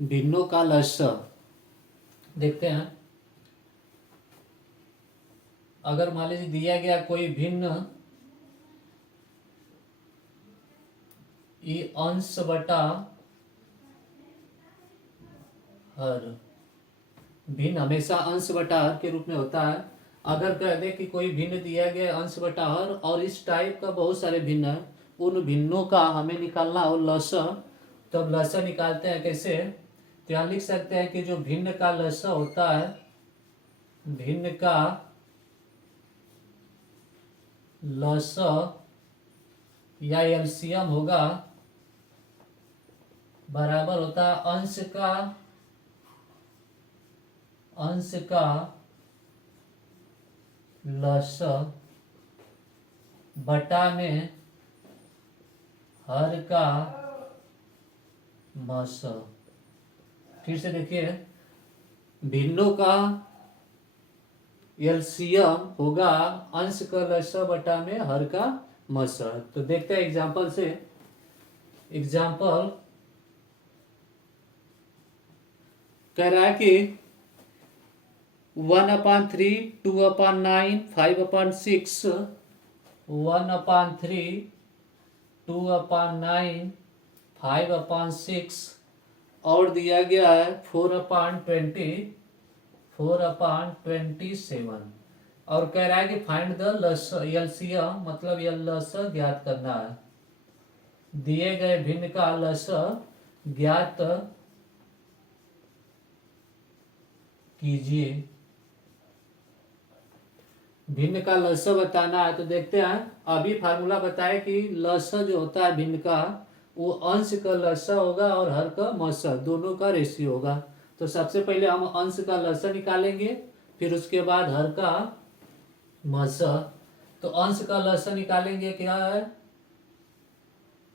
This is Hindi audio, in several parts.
भिन्नों का लस्य देखते हैं। अगर मान लीजिए दिया गया कोई भिन्न ई अंश बटा हर, भिन्न हमेशा अंश बटा हर के रूप में होता है। अगर कह दे कि कोई भिन्न दिया गया अंश बटा हर और इस टाइप का बहुत सारे भिन्न है, उन भिन्नों का हमें निकालना हो लस्य, तब लस्य निकालते हैं कैसे? तो यहाँ लिख सकते हैं कि जो भिन्न का लस्य होता है, भिन्न का लस्य या एलसीएम होगा बराबर होता है अंश का लस्य बटा में हर का मस। फिर से देखिए, भिन्नों का एलसीएम होगा अंश का लस्य बटा में हर का मस। तो देखते हैं एग्जांपल से। एग्जांपल कह रहा है कि 1/3, 2/9, 5/6, 1/3, 2/9, 5/6 और दिया गया है 4/20, 4/27 और कह रहा है कि फाइंड द लस्य एलसीएम, मतलब यह लस्य ज्ञात करना है। दिए गए भिन्न का लस्य ज्ञात कीजिए। भिन्न का लस्य बताना है। तो देखते हैं, अभी फार्मूला बताया कि लस्य जो होता है भिन्न का, वो अंश का लस्य होगा और हर का मस, दोनों का रेशियो होगा। तो सबसे पहले हम अंश का लस्य निकालेंगे, फिर उसके बाद हर का मस। तो अंश का लस्य निकालेंगे, क्या है?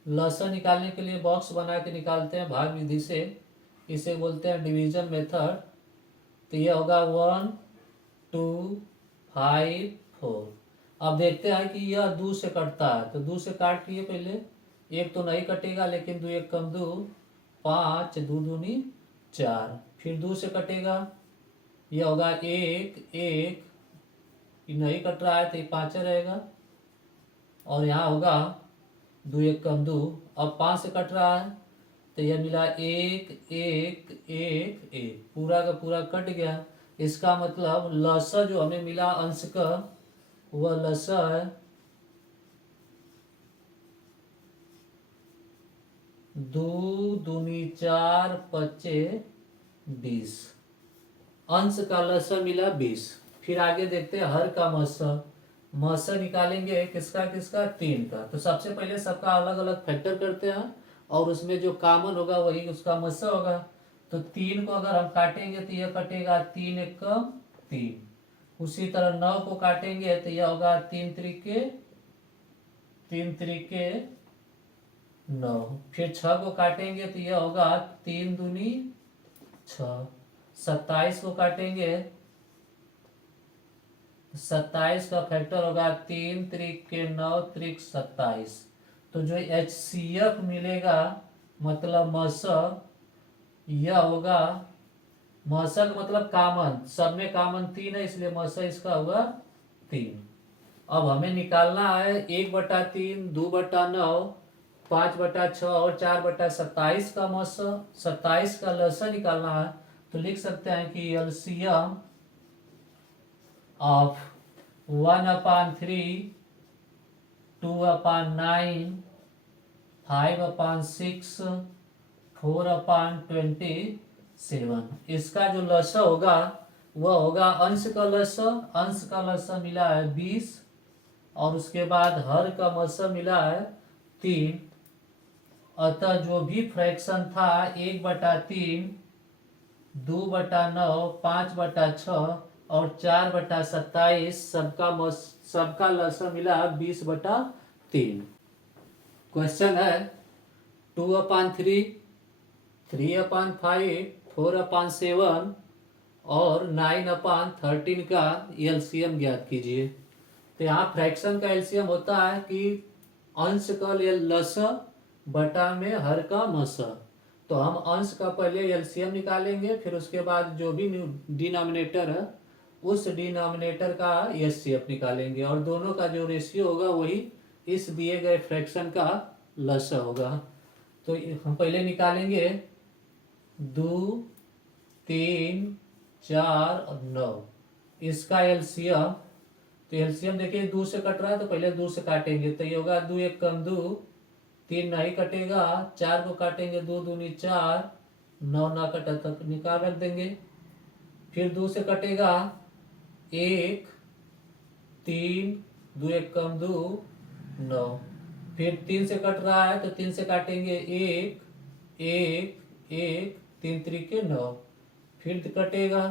लस्य निकालने के लिए बॉक्स बना के निकालते हैं भाग विधि से, इसे बोलते हैं डिवीजन मेथड। तो यह होगा 1, 2, 5, 4। अब देखते हैं कि यह 2 से कटता है, तो 2 से काटिए पहले। एक तो नहीं कटेगा, लेकिन 2 1 कम 2, 5, 2 दूनी 4। फिर 2 से कटेगा, यह होगा 1 1, नहीं कट रहा है तो ये 5 रहेगा। और यहाँ होगा 2 1 कम 2, अब 5 से कट रहा है तो यह मिला 1 1 1 1, पूरा का पूरा कट गया। इसका मतलब लस्य जो हमें मिला अंश का, वह लस्य है 2 दूनी 4 5 20। अंश का लस्य मिला 20। फिर आगे देखते हैं हर का मस निकालेंगे किसका किसका? 3 का। तो सबसे पहले सबका अलग अलग फैक्टर करते हैं और उसमें जो कॉमन होगा वही उसका मस होगा। तो 3 को अगर हम काटेंगे तो यह कटेगा 3 1 3। उसी तरह 9 को काटेंगे तो यह होगा 3 त्रिके 9। फिर 6 को काटेंगे तो यह होगा 3 दूनी 6। 27 को काटेंगे, 27 का फैक्टर होगा 3 त्रिके 9 त्रिक 27। तो जो HCF मिलेगा, मतलब मस, यह होगा मस का मतलब कॉमन, सब में कॉमन 3 है, इसलिए मस इसका होगा 3। अब हमें निकालना है 1/3, 2/9, 5/6 और 4/27 का मस, 27 का लस्य निकालना है। तो लिख सकते हैं कि एलसीएम ऑफ 1/3, 2/9, 5/6, 4/27, इसका जो लस्य होगा वह होगा अंश का लस्य। अंश का लस्य मिला है 20 और उसके बाद हर का मस्य मिला है 3। अतः जो भी फ्रैक्शन था 1/3, 2/9, 5/6 और 4/27, सबका लस्य मिला 20/3। क्वेश्चन है 2/3, 3/5, 4/7 और 9/13 का एलसीएम ज्ञात कीजिए। तो यहाँ फ्रैक्शन का एलसीएम होता है कि अंश का लस्य बटा में हर का मस। तो हम अंश का पहले एलसीएम निकालेंगे, फिर उसके बाद जो भी डिनोमिनेटर है उस डिनोमिनेटर का एचसीएफ निकालेंगे, और दोनों का जो रेशियो होगा वही इस दिए गए फ्रैक्शन का लसा होगा। तो हम पहले निकालेंगे 2, 3, 4 और 9, इसका एलसीएम। तो एलसीएम देखिए 2 से कट रहा है तो पहले 2 से काटेंगे, तो ये होगा 2 1 कम 2, 3 नहीं कटेगा, 4 को काटेंगे, 2 दूनी 4, 9 ना कटा तक निकाल रख देंगे। फिर 2 से कटेगा 1, 3, 2 1 कम 2, 9। फिर 3 से कट रहा है तो 3 से काटेंगे 1, 1, 1, 3 3 9। फिर कटेगा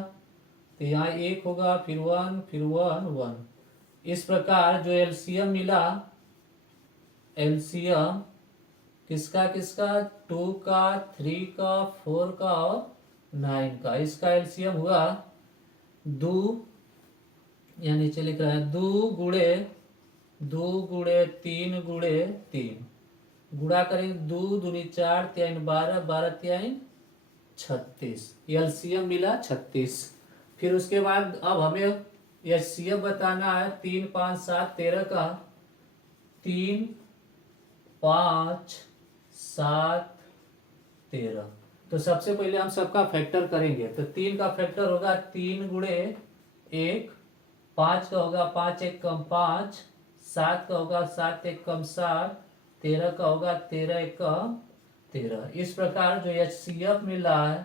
तो यहाँ 1 होगा, फिर 1, फिर 1 1। इस प्रकार जो एलसीएम मिला, एलसीएम किसका किसका, 2 का, 3 का, 4 का और 9 का, इसका एलसीएम हुआ 2, यहाँ नीचे लिख रहा है 2 गुणे 2 गुणे 3 गुणे 3, गुणा करेंगे 2 दूनी 4 3 12, 12 3 36, एलसीएम मिला 36। फिर उसके बाद अब हमें एचसीएफ बताना है 3 5 7 13 का। 3 5 7 13, तो सबसे पहले हम सबका फैक्टर करेंगे। तो 3 का फैक्टर होगा 3 गुणे 1, 5 का होगा 5 1 कम 5, 7 का होगा 7 1 कम 7, 13 का होगा 13 1 कम 13। इस प्रकार जो एचसीएफ मिला है,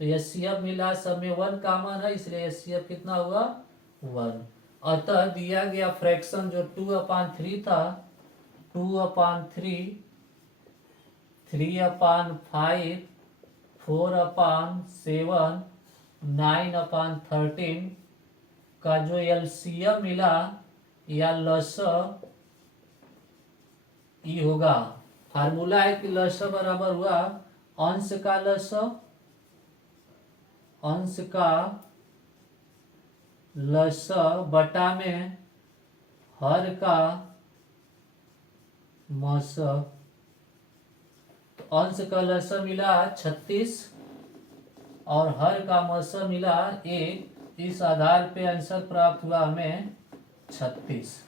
तो एचसीएफ मिला सब में 1 कॉमन है, इसलिए एचसीएफ कितना हुआ 1। अतः दिया गया फ्रैक्शन जो 2/3 था, 2/3, 3/5, 4/7, 9/13 का जो एलसीएम मिला या लसअ ई होगा, फार्मूला है कि लसअ बराबर हुआ अंश का लसअ, अंश का लसअ बटा में हर का मस। तो अंश का लसअ मिला 36 और हर का मस मिला 1, इस आधार पे आंसर प्राप्त हुआ हमें 36।